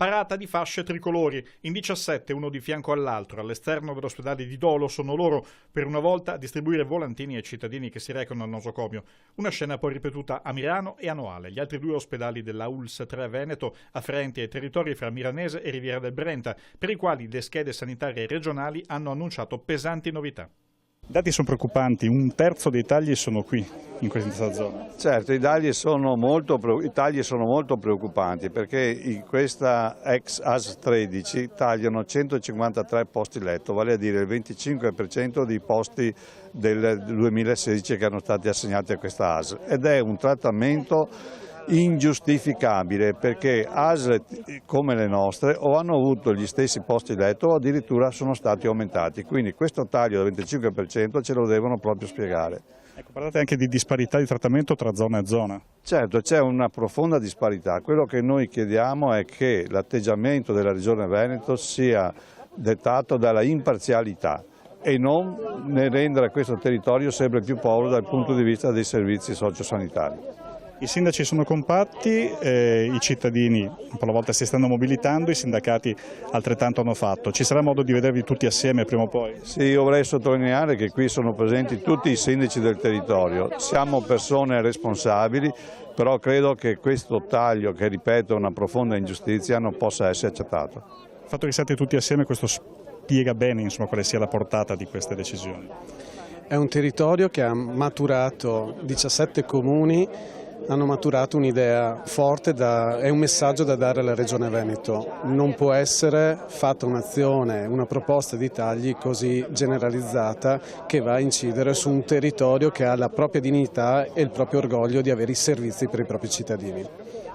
Parata di fasce tricolori, in 17 uno di fianco all'altro, all'esterno dell'ospedale di Dolo sono loro per una volta a distribuire volantini ai cittadini che si recano al nosocomio. Una scena poi ripetuta a Milano e a Noale, gli altri due ospedali della ULSS 3 Veneto, afferenti ai territori fra Milanese e Riviera del Brenta, per i quali le schede sanitarie regionali hanno annunciato pesanti novità. I dati sono preoccupanti, un terzo dei tagli sono qui, in questa zona. Certo, i tagli sono molto preoccupanti perché in questa ex AS 13 tagliano 153 posti letto, vale a dire il 25% dei posti del 2016 che erano stati assegnati a questa AS, ed è un trattamento ingiustificabile perché ASL come le nostre o hanno avuto gli stessi posti letto o addirittura sono stati aumentati, quindi questo taglio del 25% ce lo devono proprio spiegare. Ecco, parlate anche di disparità di trattamento tra zona e zona. Certo, c'è una profonda disparità, quello che noi chiediamo è che l'atteggiamento della Regione Veneto sia dettato dalla imparzialità e non ne rendere questo territorio sempre più povero dal punto di vista dei servizi sociosanitari. I sindaci sono compatti, i cittadini un po' alla volta si stanno mobilitando, i sindacati altrettanto hanno fatto. Ci sarà modo di vedervi tutti assieme prima o poi? Sì, io vorrei sottolineare che qui sono presenti tutti i sindaci del territorio. Siamo persone responsabili, però credo che questo taglio, che ripeto è una profonda ingiustizia, non possa essere accettato. Il fatto che siate tutti assieme, questo spiega bene quale sia la portata di queste decisioni. È un territorio che ha maturato 17 comuni, hanno maturato un'idea forte, è un messaggio da dare alla Regione Veneto. Non può essere fatta un'azione, una proposta di tagli così generalizzata che va a incidere su un territorio che ha la propria dignità e il proprio orgoglio di avere i servizi per i propri cittadini.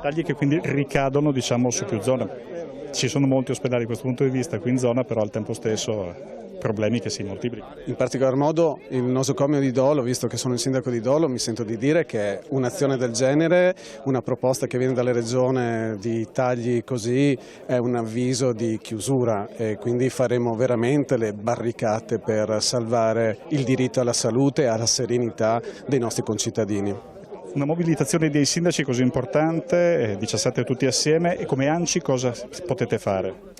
Tagli che quindi ricadono su più zone. Ci sono molti ospedali da questo punto di vista qui in zona, però al tempo stesso problemi che si moltiplicano. In particolar modo il nosocomio di Dolo, visto che sono il sindaco di Dolo, mi sento di dire che un'azione del genere, una proposta che viene dalle regioni di tagli così, è un avviso di chiusura e quindi faremo veramente le barricate per salvare il diritto alla salute e alla serenità dei nostri concittadini. Una mobilitazione dei sindaci così importante, 17 tutti assieme, e come ANCI cosa potete fare?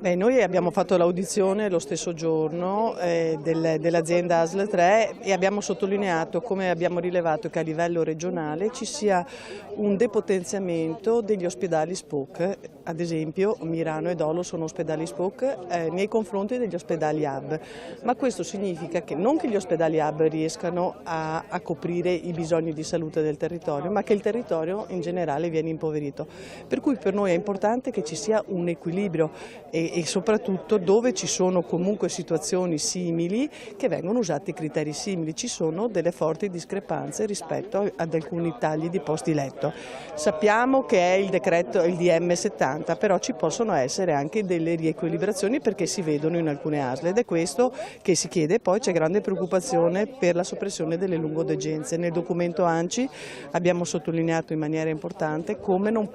Noi abbiamo fatto l'audizione lo stesso giorno dell'azienda ASL 3 e abbiamo sottolineato, come abbiamo rilevato, che a livello regionale ci sia un depotenziamento degli ospedali SPOC, ad esempio Milano e Dolo sono ospedali SPOC nei confronti degli ospedali hub, ma questo significa che non che gli ospedali hub riescano a coprire i bisogni di salute del territorio, ma che il territorio in generale viene impoverito, per cui per noi è importante che ci sia un equilibrio e soprattutto dove ci sono comunque situazioni simili che vengono usati criteri simili. Ci sono delle forti discrepanze rispetto ad alcuni tagli di posti letto. Sappiamo che è il DM 70, però ci possono essere anche delle riequilibrazioni perché si vedono in alcune ASL ed è questo che si chiede. Poi c'è grande preoccupazione per la soppressione delle lungodegenze. Nel documento ANCI abbiamo sottolineato in maniera importante come non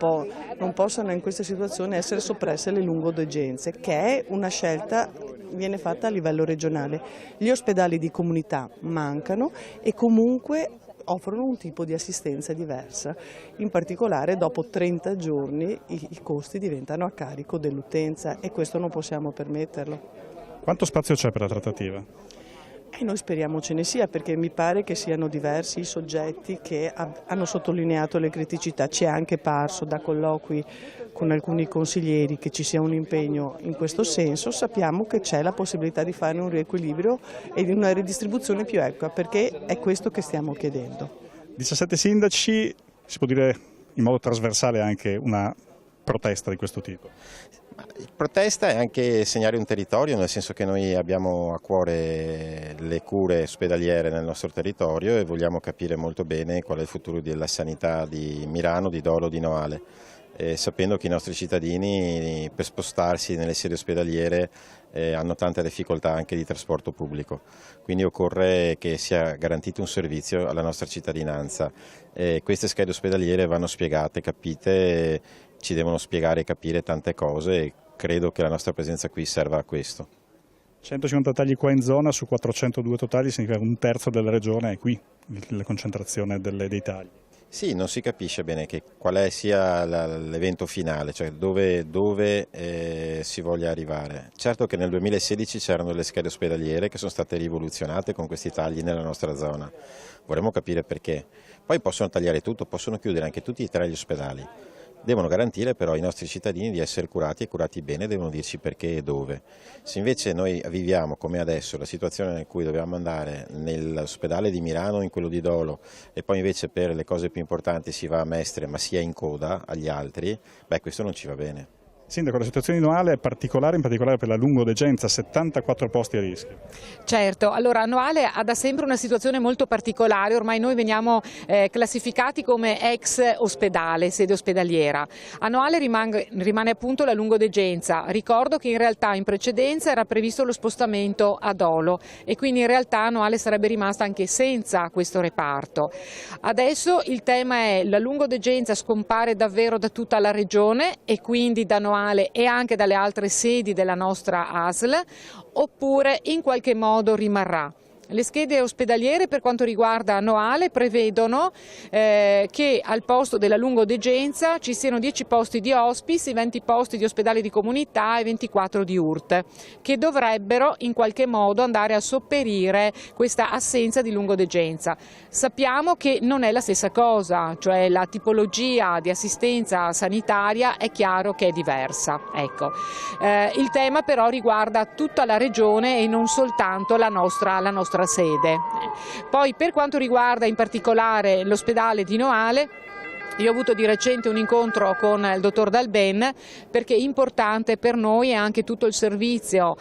possano in queste situazioni essere soppresse le lungodegenze, che è una scelta viene fatta a livello regionale. Gli ospedali di comunità mancano e comunque offrono un tipo di assistenza diversa, in particolare dopo 30 giorni i costi diventano a carico dell'utenza e questo non possiamo permetterlo. Quanto spazio c'è per la trattativa? Noi speriamo ce ne sia, perché mi pare che siano diversi i soggetti che hanno sottolineato le criticità. Ci è anche parso da colloqui con alcuni consiglieri che ci sia un impegno in questo senso. Sappiamo che c'è la possibilità di fare un riequilibrio e di una ridistribuzione più equa, perché è questo che stiamo chiedendo. 17 sindaci, si può dire in modo trasversale anche una protesta di questo tipo? Il protesta è anche segnare un territorio, nel senso che noi abbiamo a cuore le cure ospedaliere nel nostro territorio e vogliamo capire molto bene qual è il futuro della sanità di Milano, di Dolo, di Noale, sapendo che i nostri cittadini per spostarsi nelle sedi ospedaliere hanno tante difficoltà anche di trasporto pubblico, quindi occorre che sia garantito un servizio alla nostra cittadinanza. Queste schede ospedaliere vanno spiegate, capite, ci devono spiegare e capire tante cose e credo che la nostra presenza qui serva a questo. 150 tagli qua in zona su 402 totali significa un terzo della regione è qui, la concentrazione dei tagli. Sì, non si capisce bene qual sia l'evento finale, cioè dove si voglia arrivare. Certo che nel 2016 c'erano le schede ospedaliere che sono state rivoluzionate con questi tagli nella nostra zona, vorremmo capire perché. Poi possono tagliare tutto, possono chiudere anche tutti e 3 gli ospedali. Devono garantire però ai nostri cittadini di essere curati e curati bene, devono dirci perché e dove. Se invece noi viviamo come adesso la situazione in cui dobbiamo andare nell'ospedale di Milano o in quello di Dolo e poi invece per le cose più importanti si va a Mestre ma si è in coda agli altri, beh questo non ci va bene. Sindaco, la situazione di Noale è particolare, in particolare per la lungodegenza, 74 posti a rischio. Certo, allora Noale ha da sempre una situazione molto particolare, ormai noi veniamo classificati come ex ospedale, sede ospedaliera. A Noale rimane appunto la lungodegenza, ricordo che in realtà in precedenza era previsto lo spostamento a Dolo e quindi in realtà Noale sarebbe rimasta anche senza questo reparto. Adesso il tema è la lungodegenza scompare davvero da tutta la regione e quindi da Noale e anche dalle altre sedi della nostra ASL, oppure in qualche modo rimarrà. Le schede ospedaliere per quanto riguarda Noale prevedono che al posto della lungodegenza ci siano 10 posti di hospice, 20 posti di ospedale di comunità e 24 di URT, che dovrebbero in qualche modo andare a sopperire questa assenza di lungodegenza. Sappiamo che non è la stessa cosa, cioè la tipologia di assistenza sanitaria è chiaro che è diversa. Ecco. Il tema però riguarda tutta la regione e non soltanto la nostra sede. Poi per quanto riguarda in particolare l'ospedale di Noale, io ho avuto di recente un incontro con il dottor Dalben perché importante per noi è anche tutto il servizio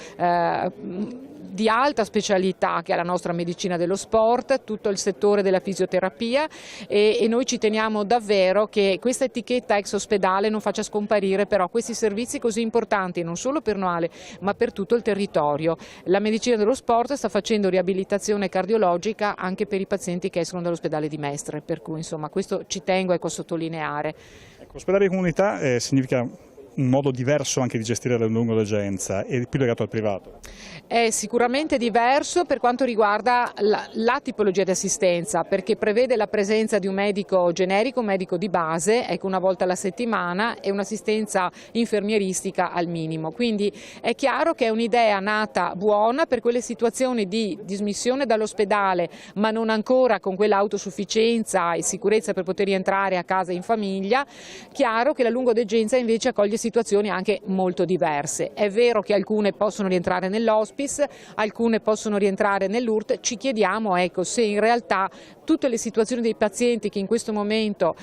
di alta specialità che è la nostra medicina dello sport, tutto il settore della fisioterapia e noi ci teniamo davvero che questa etichetta ex ospedale non faccia scomparire però questi servizi così importanti non solo per Noale ma per tutto il territorio. La medicina dello sport sta facendo riabilitazione cardiologica anche per i pazienti che escono dall'ospedale di Mestre, per cui insomma questo ci tengo a sottolineare. Ecco, ospedale di comunità significa un modo diverso anche di gestire la lungodegenza e più legato al privato? È sicuramente diverso per quanto riguarda la tipologia di assistenza, perché prevede la presenza di un medico generico, un medico di base, ecco, una volta alla settimana e un'assistenza infermieristica al minimo. Quindi è chiaro che è un'idea nata buona per quelle situazioni di dismissione dall'ospedale, ma non ancora con quella autosufficienza e sicurezza per poter rientrare a casa in famiglia. Chiaro che la lungodegenza invece accoglie situazioni anche molto diverse. È vero che alcune possono rientrare nell'hospice, alcune possono rientrare nell'URT, ci chiediamo ecco, se in realtà tutte le situazioni dei pazienti che in questo momento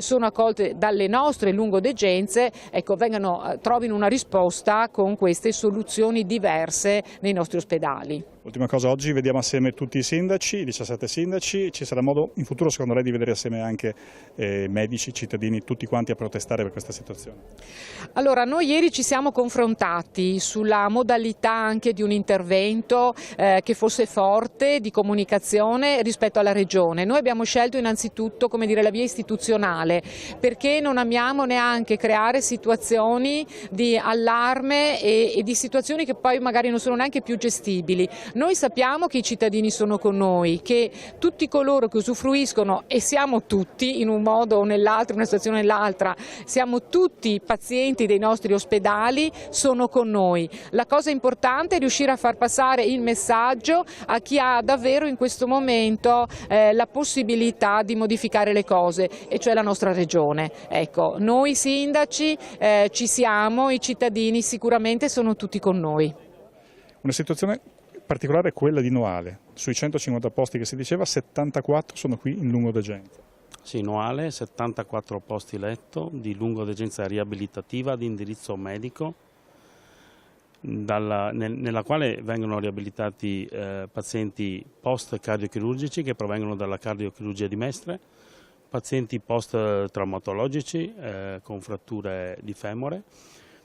sono accolte dalle nostre lungodegenze ecco, trovino una risposta con queste soluzioni diverse nei nostri ospedali. Ultima cosa, oggi vediamo assieme tutti i sindaci, i 17 sindaci, ci sarà modo in futuro secondo lei di vedere assieme anche medici, cittadini, tutti quanti a protestare per questa situazione? Allora, noi ieri ci siamo confrontati sulla modalità anche di un intervento che fosse forte di comunicazione rispetto alla Regione. Noi abbiamo scelto innanzitutto, come dire, la via istituzionale perché non amiamo neanche creare situazioni di allarme e di situazioni che poi magari non sono neanche più gestibili. Noi sappiamo che i cittadini sono con noi, che tutti coloro che usufruiscono, e siamo tutti in un modo o nell'altro, in una situazione o nell'altra, siamo tutti pazienti dei nostri ospedali, sono con noi. La cosa importante è riuscire a far passare il messaggio a chi ha davvero in questo momento la possibilità di modificare le cose, e cioè la nostra Regione. Ecco, noi sindaci ci siamo, i cittadini sicuramente sono tutti con noi. Una situazione particolare è quella di Noale, sui 150 posti che si diceva 74 sono qui in lungodegenza. Sì, Noale, 74 posti letto di lungodegenza riabilitativa di indirizzo medico, nella quale vengono riabilitati pazienti post-cardiochirurgici che provengono dalla cardiochirurgia di Mestre, pazienti post-traumatologici con fratture di femore.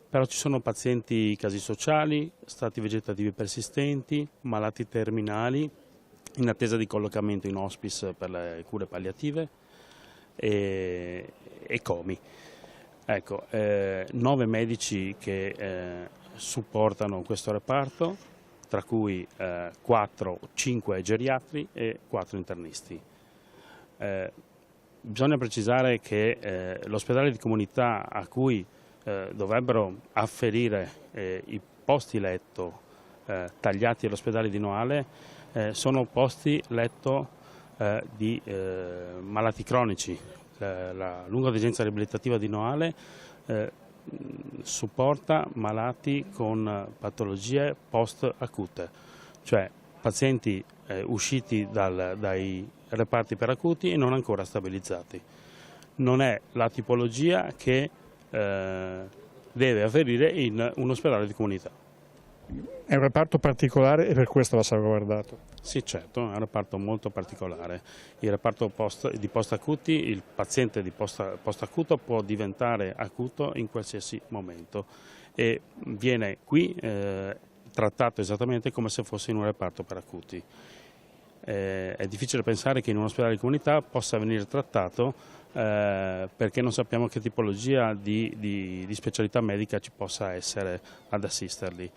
Però ci sono pazienti, casi sociali, stati vegetativi persistenti, malati terminali, in attesa di collocamento in hospice per le cure palliative e comi. Ecco, 9 medici che supportano questo reparto, tra cui 5 geriatri e 4 internisti. Bisogna precisare che l'ospedale di comunità a cui dovrebbero afferire i posti letto tagliati all'ospedale di Noale sono posti letto di malati cronici. La lungodegenza riabilitativa di Noale supporta malati con patologie post-acute, cioè pazienti usciti dai reparti per acuti e non ancora stabilizzati. Non è la tipologia che deve avvenire in un ospedale di comunità. È un reparto particolare e per questo va salvaguardato. Sì, certo, è un reparto molto particolare. Il reparto di post-acuti, il paziente di post-acuto può diventare acuto in qualsiasi momento e viene qui trattato esattamente come se fosse in un reparto per acuti. È difficile pensare che in un ospedale di comunità possa venire trattato perché non sappiamo che tipologia di specialità medica ci possa essere ad assisterli.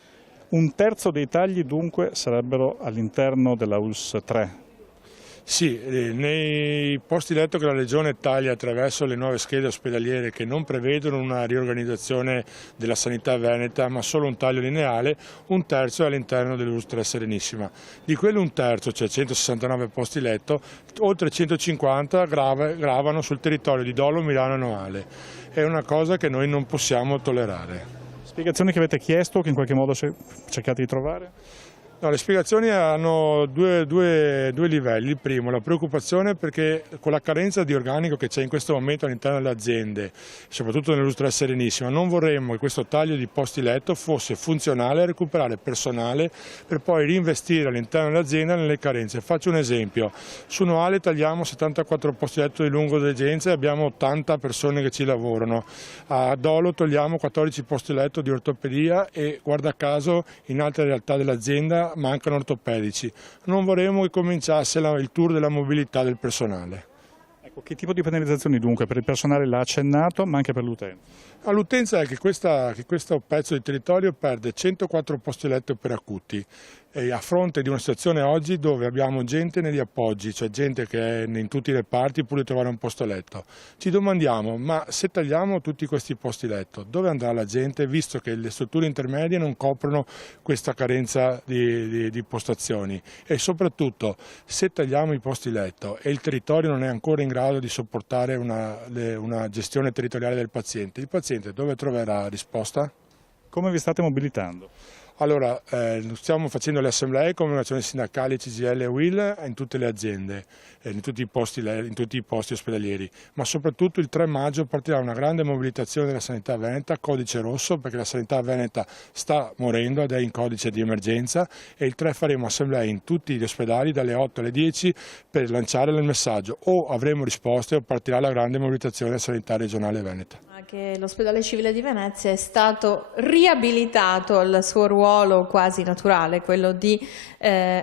Un terzo dei tagli dunque sarebbero all'interno della ULSS 3. Sì, nei posti letto che la Regione taglia attraverso le nuove schede ospedaliere che non prevedono una riorganizzazione della sanità veneta ma solo un taglio lineare, un terzo è all'interno dell'ULSS 3 Serenissima. Di quello un terzo, cioè 169 posti letto, oltre 150 gravano sul territorio di Dolo, Milano e Noale. È una cosa che noi non possiamo tollerare. Spiegazioni che avete chiesto, che in qualche modo cercate di trovare? No, le spiegazioni hanno due livelli. Il primo, la preoccupazione perché con la carenza di organico che c'è in questo momento all'interno delle aziende, soprattutto nell'ULSS 3 Serenissima, non vorremmo che questo taglio di posti letto fosse funzionale a recuperare personale per poi reinvestire all'interno dell'azienda nelle carenze. Faccio un esempio, su Noale tagliamo 74 posti letto di lungodegenza e abbiamo 80 persone che ci lavorano, a Dolo togliamo 14 posti letto di ortopedia e guarda caso in altre realtà dell'azienda mancano ortopedici. Non vorremmo che cominciasse il tour della mobilità del personale. Ecco, che tipo di penalizzazioni dunque per il personale l'ha accennato, ma anche per l'utenza? L'utenza è che questo pezzo di territorio perde 104 posti letto per acuti a fronte di una situazione oggi dove abbiamo gente negli appoggi, cioè gente che è in tutti i reparti pur di trovare un posto letto. Ci domandiamo, ma se tagliamo tutti questi posti letto, dove andrà la gente visto che le strutture intermedie non coprono questa carenza di postazioni? E soprattutto, se tagliamo i posti letto e il territorio non è ancora in grado di sopportare una gestione territoriale del paziente, il paziente dove troverà risposta? Come vi state mobilitando? Allora, stiamo facendo le assemblee come organizzazioni sindacali CGIL e UIL in tutte le aziende, in tutti i posti ospedalieri, ma soprattutto il 3 maggio partirà una grande mobilitazione della sanità veneta, codice rosso, perché la sanità veneta sta morendo ed è in codice di emergenza, e il 3 faremo assemblee in tutti gli ospedali dalle 8 alle 10 per lanciare il messaggio, o avremo risposte o partirà la grande mobilitazione della sanità regionale veneta. Che l'ospedale civile di Venezia è stato riabilitato al suo ruolo quasi naturale, quello di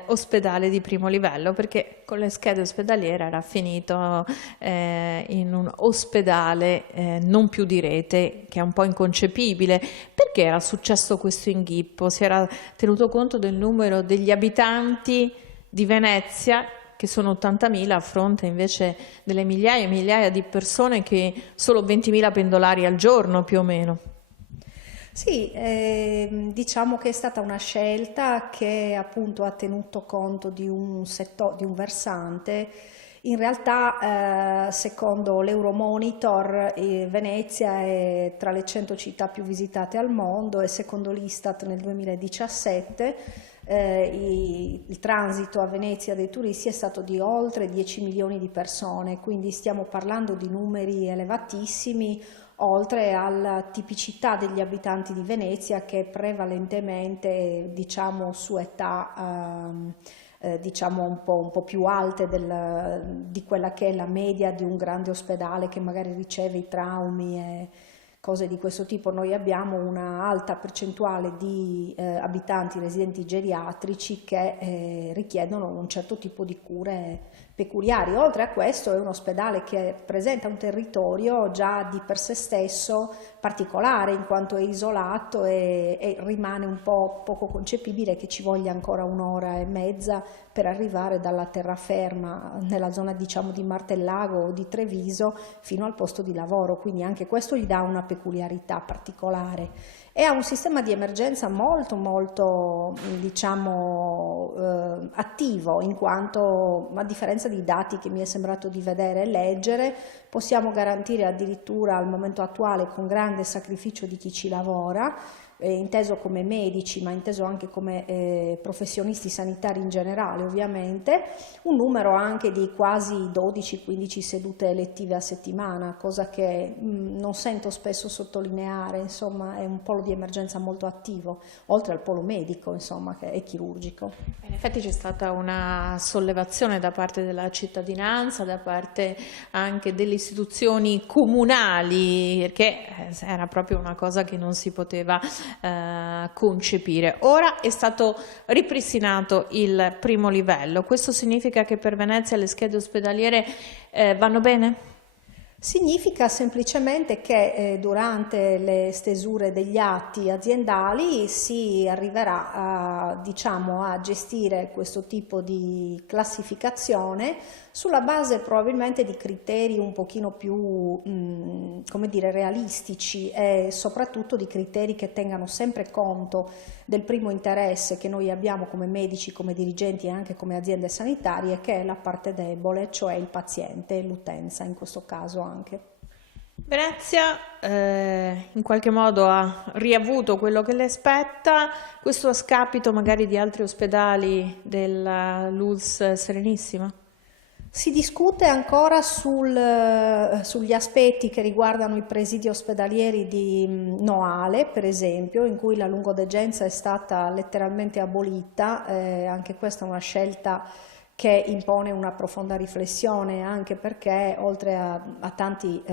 ospedale di primo livello, perché con le schede ospedaliere era finito in un ospedale non più di rete, che è un po' inconcepibile. Perché era successo questo inghippo? Si era tenuto conto del numero degli abitanti di Venezia, che sono 80.000 a fronte invece delle migliaia e migliaia di persone, che solo 20.000 pendolari al giorno più o meno. Sì, diciamo che è stata una scelta che appunto ha tenuto conto di un versante. In realtà, secondo l'Euromonitor, Venezia è tra le 100 città più visitate al mondo e secondo l'Istat nel 2017 il transito a Venezia dei turisti è stato di oltre 10 milioni di persone, quindi stiamo parlando di numeri elevatissimi, oltre alla tipicità degli abitanti di Venezia, che è prevalentemente, diciamo, su età diciamo un po' più alte di quella che è la media di un grande ospedale che magari riceve i traumi e cose di questo tipo. Noi abbiamo una alta percentuale di abitanti residenti geriatrici che richiedono un certo tipo di cure peculiari. Oltre a questo è un ospedale che presenta un territorio già di per sé stesso particolare, in quanto è isolato e rimane un po' poco concepibile che ci voglia ancora 1 ora e mezza per arrivare dalla terraferma nella zona diciamo di Martellago o di Treviso fino al posto di lavoro, quindi anche questo gli dà una peculiarità particolare. E ha un sistema di emergenza molto diciamo, attivo, in quanto a differenza di dati che mi è sembrato di vedere e leggere, possiamo garantire addirittura al momento attuale, con grande sacrificio di chi ci lavora, inteso come medici ma inteso anche come professionisti sanitari in generale ovviamente, un numero anche di quasi 12-15 sedute elettive a settimana, cosa che non sento spesso sottolineare, insomma è un polo di emergenza molto attivo, oltre al polo medico insomma che è chirurgico. In effetti c'è stata una sollevazione da parte della cittadinanza, da parte anche delle istituzioni comunali, perché era proprio una cosa che non si poteva concepire. Ora è stato ripristinato il primo livello, questo significa che per Venezia le schede ospedaliere vanno bene? Significa semplicemente che durante le stesure degli atti aziendali si arriverà a, diciamo, a gestire questo tipo di classificazione sulla base probabilmente di criteri un pochino più come dire, realistici e soprattutto di criteri che tengano sempre conto del primo interesse che noi abbiamo come medici, come dirigenti e anche come aziende sanitarie, che è la parte debole, cioè il paziente e l'utenza in questo caso anche. Venezia in qualche modo ha riavuto quello che le spetta, questo a scapito magari di altri ospedali della LULSS Serenissima? Si discute ancora sugli aspetti che riguardano i presidi ospedalieri di Noale, per esempio, in cui la lungodegenza è stata letteralmente abolita, anche questa è una scelta che impone una profonda riflessione, anche perché oltre a tanti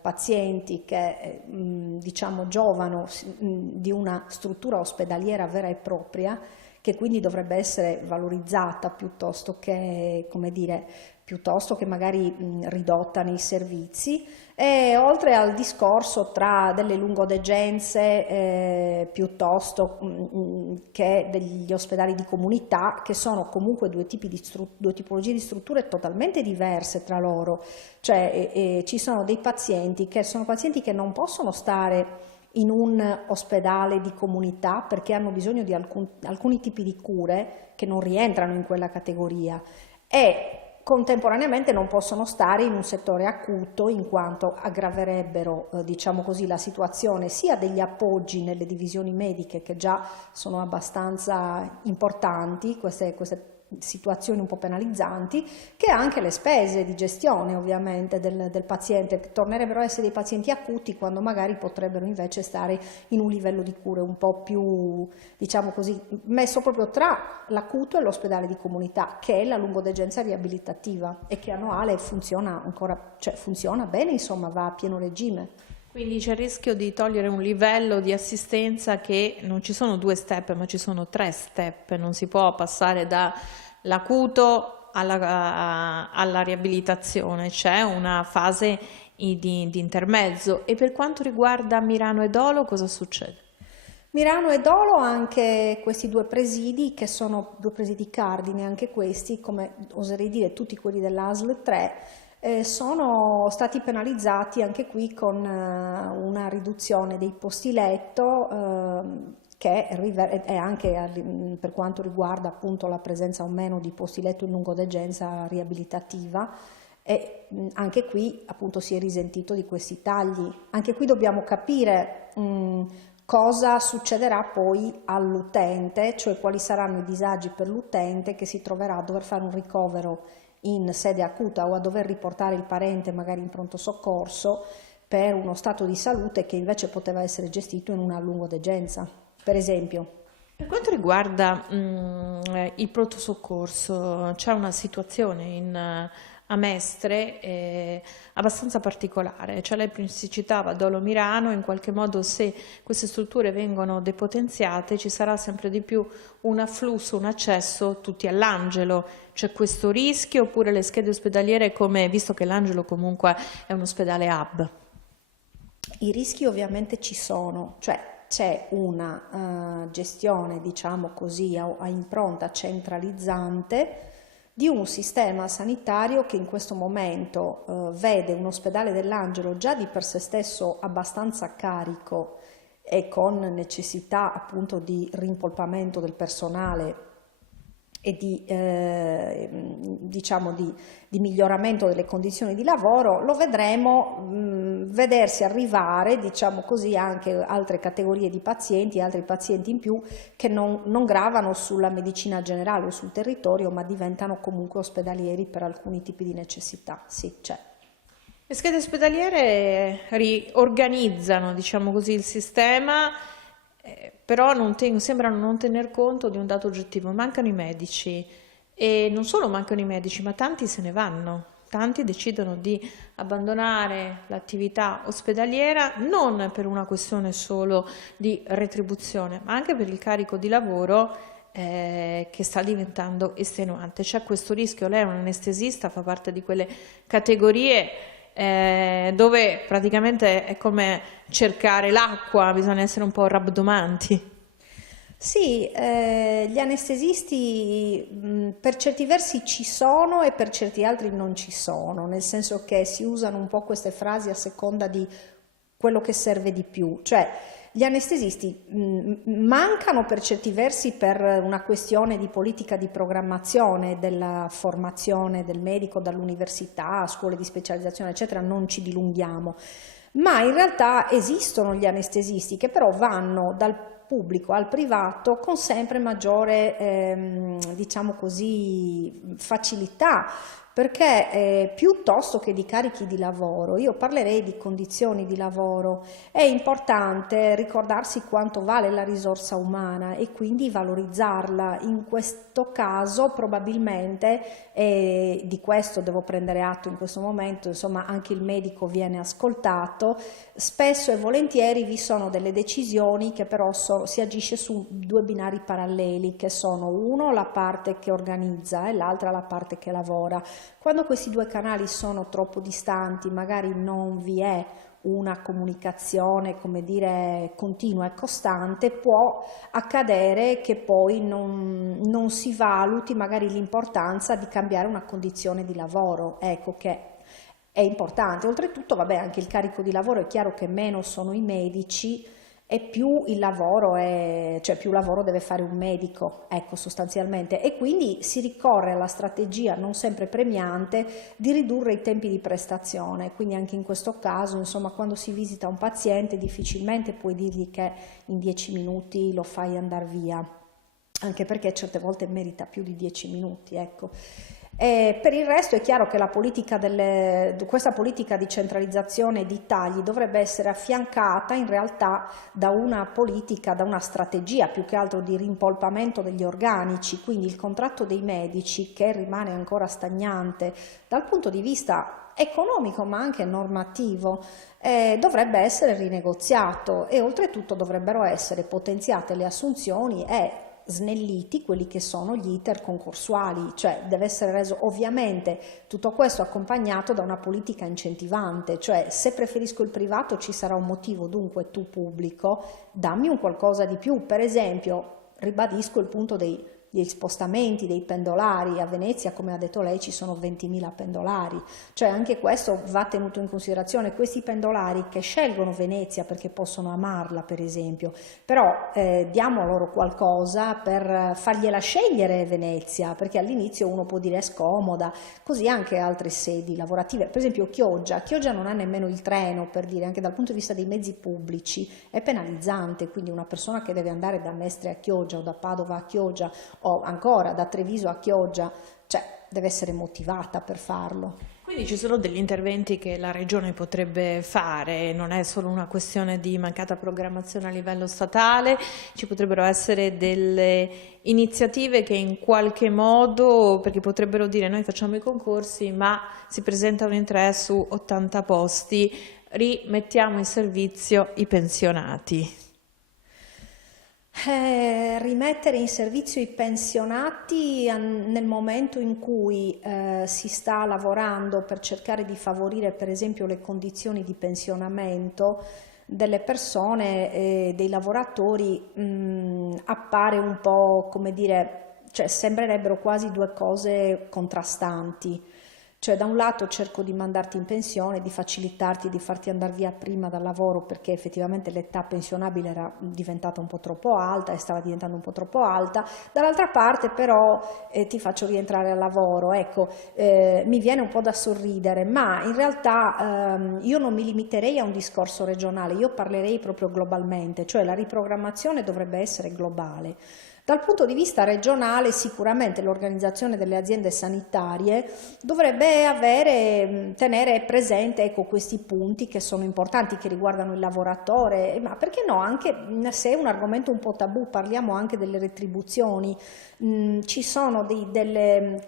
pazienti che diciamo giovano di una struttura ospedaliera vera e propria, che quindi dovrebbe essere valorizzata piuttosto che, come dire, piuttosto che magari ridotta nei servizi, e oltre al discorso tra delle lungodegenze piuttosto che degli ospedali di comunità, che sono comunque due tipologie di strutture totalmente diverse tra loro, cioè ci sono dei pazienti che non possono stare in un ospedale di comunità perché hanno bisogno di alcuni tipi di cure che non rientrano in quella categoria e contemporaneamente non possono stare in un settore acuto in quanto aggraverebbero, diciamo così, la situazione sia degli appoggi nelle divisioni mediche che già sono abbastanza importanti, queste situazioni un po' penalizzanti, che anche le spese di gestione ovviamente del paziente, che tornerebbero a essere dei pazienti acuti quando magari potrebbero invece stare in un livello di cure un po' più, diciamo così, messo proprio tra l'acuto e l'ospedale di comunità, che è la lungodegenza riabilitativa e che a Noale funziona ancora, cioè funziona bene, insomma va a pieno regime. Quindi c'è il rischio di togliere un livello di assistenza che non ci sono 2 step ma ci sono 3 step, non si può passare dall'acuto alla riabilitazione, c'è una fase di intermezzo. E per quanto riguarda Mirano e Dolo cosa succede? Mirano e Dolo, anche questi 2 presidi, che sono 2 presidi cardine, anche questi, come oserei dire tutti quelli dell'ASL 3, sono stati penalizzati anche qui con una riduzione dei posti letto che è anche per quanto riguarda appunto la presenza o meno di posti letto in lungodegenza riabilitativa, e anche qui appunto si è risentito di questi tagli. Anche qui dobbiamo capire cosa succederà poi all'utente, cioè quali saranno i disagi per l'utente che si troverà a dover fare un ricovero in sede acuta o a dover riportare il parente magari in pronto soccorso per uno stato di salute che invece poteva essere gestito in una lungodegenza, per esempio. Per quanto riguarda il pronto soccorso, c'è una situazione a a Mestre abbastanza particolare, cioè lei si citava Dolo Mirano, in qualche modo se queste strutture vengono depotenziate ci sarà sempre di più un afflusso, un accesso tutti all'Angelo. C'è questo rischio oppure le schede ospedaliere, come, visto che l'Angelo comunque è un ospedale hub? I rischi ovviamente ci sono, cioè c'è una gestione, diciamo così, a impronta centralizzante di un sistema sanitario che in questo momento vede un ospedale dell'Angelo già di per sé stesso abbastanza carico e con necessità appunto di rimpolpamento del personale e diciamo di miglioramento delle condizioni di lavoro. Lo vedremo vedersi arrivare, diciamo così, anche altre categorie di pazienti, altri pazienti in più che non gravano sulla medicina generale o sul territorio, ma diventano comunque ospedalieri per alcuni tipi di necessità. Sì, c'è. Le schede ospedaliere riorganizzano, diciamo così, il sistema, però sembrano non tener conto di un dato oggettivo: mancano i medici, e non solo mancano i medici, ma tanti se ne vanno, tanti decidono di abbandonare l'attività ospedaliera non per una questione solo di retribuzione, ma anche per il carico di lavoro che sta diventando estenuante. C'è questo rischio. Lei è un anestesista, fa parte di quelle categorie dove praticamente è come cercare l'acqua, bisogna essere un po' rabdomanti. Sì, gli anestesisti per certi versi ci sono e per certi altri non ci sono, nel senso che si usano un po' queste frasi a seconda di quello che serve di più, cioè gli anestesisti mancano per certi versi per una questione di politica di programmazione della formazione del medico dall'università, scuole di specializzazione eccetera, non ci dilunghiamo, ma in realtà esistono gli anestesisti che però vanno dal pubblico al privato con sempre maggiore diciamo così facilità, perché piuttosto che di carichi di lavoro, io parlerei di condizioni di lavoro. È importante ricordarsi quanto vale la risorsa umana e quindi valorizzarla. In questo caso probabilmente, di questo devo prendere atto in questo momento, insomma anche il medico viene ascoltato, spesso e volentieri vi sono delle decisioni che però si agisce su due binari paralleli, che sono uno la parte che organizza e l'altra la parte che lavora. Quando questi due canali sono troppo distanti, magari non vi è una comunicazione, come dire, continua e costante, può accadere che poi non si valuti magari l'importanza di cambiare una condizione di lavoro, ecco che è importante. Oltretutto, vabbè, anche il carico di lavoro è chiaro che meno sono i medici e più il lavoro cioè più lavoro deve fare un medico, ecco, sostanzialmente, e quindi si ricorre alla strategia non sempre premiante di ridurre i tempi di prestazione. Quindi anche in questo caso, insomma, quando si visita un paziente difficilmente puoi dirgli che in 10 minuti lo fai andare via, anche perché certe volte merita più di 10 minuti, ecco. Per il resto è chiaro che questa politica di centralizzazione e di tagli dovrebbe essere affiancata in realtà da una politica, da una strategia più che altro di rimpolpamento degli organici, quindi il contratto dei medici, che rimane ancora stagnante dal punto di vista economico ma anche normativo, dovrebbe essere rinegoziato e oltretutto dovrebbero essere potenziate le assunzioni e snelliti quelli che sono gli iter concorsuali, cioè deve essere reso ovviamente tutto questo accompagnato da una politica incentivante, cioè se preferisco il privato ci sarà un motivo, dunque tu pubblico dammi un qualcosa di più. Per esempio, ribadisco il punto degli spostamenti dei pendolari. A Venezia, come ha detto lei, ci sono 20.000 pendolari, cioè anche questo va tenuto in considerazione. Questi pendolari che scelgono Venezia perché possono amarla, per esempio, però diamo loro qualcosa per fargliela scegliere Venezia, perché all'inizio uno può dire è scomoda, così anche altre sedi lavorative, per esempio Chioggia non ha nemmeno il treno, per dire, anche dal punto di vista dei mezzi pubblici è penalizzante, quindi una persona che deve andare da Mestre a Chioggia o da Padova a Chioggia o ancora da Treviso a Chioggia, cioè deve essere motivata per farlo. Quindi ci sono degli interventi che la Regione potrebbe fare, non è solo una questione di mancata programmazione a livello statale, ci potrebbero essere delle iniziative che in qualche modo, perché potrebbero dire noi facciamo i concorsi ma si presentano in 3 su 80 posti, rimettiamo in servizio i pensionati. Rimettere in servizio i pensionati nel momento in cui si sta lavorando per cercare di favorire per esempio le condizioni di pensionamento delle persone, dei lavoratori, appare un po', come dire, cioè sembrerebbero quasi due cose contrastanti. Cioè da un lato cerco di mandarti in pensione, di facilitarti, di farti andare via prima dal lavoro perché effettivamente l'età pensionabile era diventata un po' troppo alta e stava diventando un po' troppo alta, dall'altra parte però ti faccio rientrare al lavoro, ecco, mi viene un po' da sorridere, ma in realtà io non mi limiterei a un discorso regionale, io parlerei proprio globalmente, cioè la riprogrammazione dovrebbe essere globale. Dal punto di vista regionale sicuramente l'organizzazione delle aziende sanitarie dovrebbe tenere presente, ecco, questi punti che sono importanti, che riguardano il lavoratore, ma perché no, anche se è un argomento un po' tabù, parliamo anche delle retribuzioni. Ci sono delle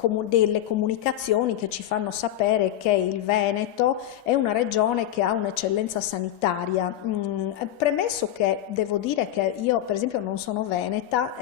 comunicazioni che ci fanno sapere che il Veneto è una regione che ha un'eccellenza sanitaria, premesso che devo dire che io per esempio non sono veneta,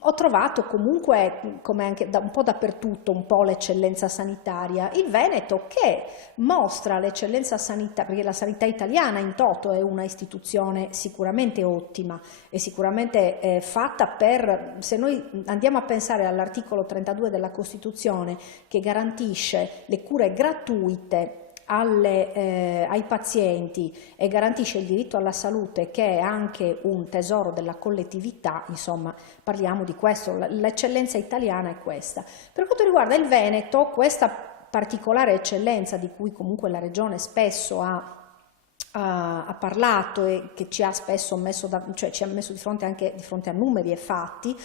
ho trovato comunque, come anche un po' dappertutto, un po' l'eccellenza sanitaria. Il Veneto che mostra l'eccellenza sanitaria, perché la sanità italiana in toto è una istituzione sicuramente ottima e sicuramente fatta per, se noi andiamo a pensare all'articolo 32 della Costituzione che garantisce le cure gratuite ai pazienti e garantisce il diritto alla salute, che è anche un tesoro della collettività, insomma parliamo di questo, l'eccellenza italiana è questa. Per quanto riguarda il Veneto, questa particolare eccellenza di cui comunque la Regione spesso ha parlato e che ci ha spesso messo, ci ha messo di fronte anche di fronte a numeri e fatti,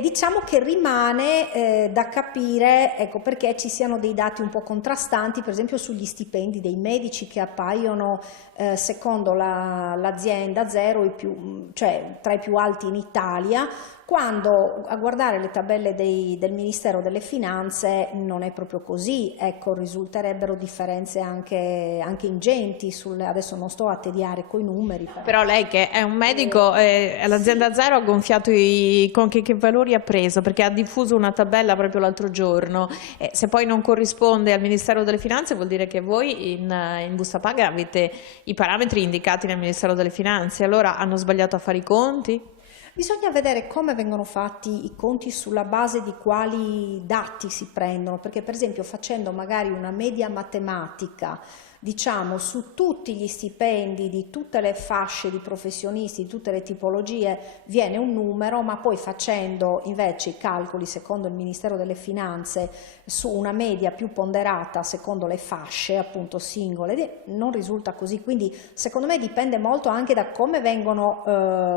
diciamo che rimane da capire, ecco, perché ci siano dei dati un po' contrastanti, per esempio sugli stipendi dei medici che appaiono secondo l'azienda zero, cioè tra i più alti in Italia, quando a guardare le tabelle del Ministero delle Finanze non è proprio così, ecco, risulterebbero differenze anche ingenti, adesso non sto a tediare coi numeri. Però lei che è un medico, all'azienda zero ha gonfiato con che valori ha preso? Perché ha diffuso una tabella proprio l'altro giorno, se poi non corrisponde al Ministero delle Finanze vuol dire che voi in busta paga avete i parametri indicati nel Ministero delle Finanze, allora hanno sbagliato a fare i conti? Bisogna vedere come vengono fatti i conti, sulla base di quali dati si prendono, perché per esempio facendo magari una media matematica, diciamo, su tutti gli stipendi di tutte le fasce di professionisti, di tutte le tipologie, viene un numero, ma poi facendo invece i calcoli secondo il Ministero delle Finanze su una media più ponderata secondo le fasce appunto singole, non risulta così. Quindi secondo me dipende molto anche da come vengono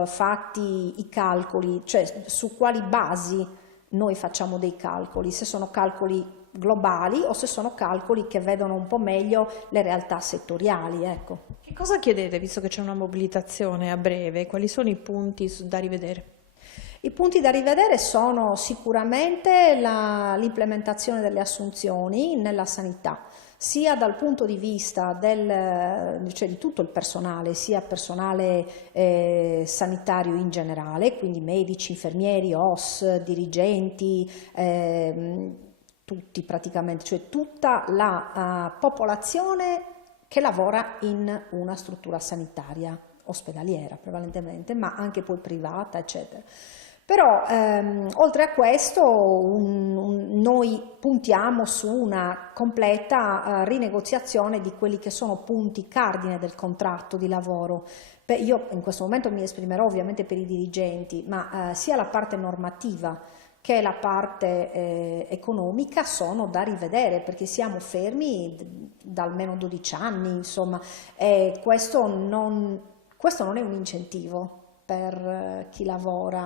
fatti i calcoli, cioè su quali basi noi facciamo dei calcoli, se sono calcoli globali o se sono calcoli che vedono un po' meglio le realtà settoriali, ecco. Che cosa chiedete, visto che c'è una mobilitazione a breve? Quali sono i punti da rivedere? I punti da rivedere sono sicuramente l'implementazione delle assunzioni nella sanità, sia dal punto di vista cioè di tutto il personale, sia personale sanitario in generale, quindi medici, infermieri, OS, dirigenti, tutti praticamente, cioè tutta la popolazione che lavora in una struttura sanitaria, ospedaliera prevalentemente, ma anche poi privata, eccetera. Però oltre a questo noi puntiamo su una completa rinegoziazione di quelli che sono punti cardine del contratto di lavoro. Io in questo momento mi esprimerò ovviamente per i dirigenti, ma sia la parte normativa che la parte economica sono da rivedere, perché siamo fermi da almeno 12 anni, insomma, e questo non è un incentivo per chi lavora.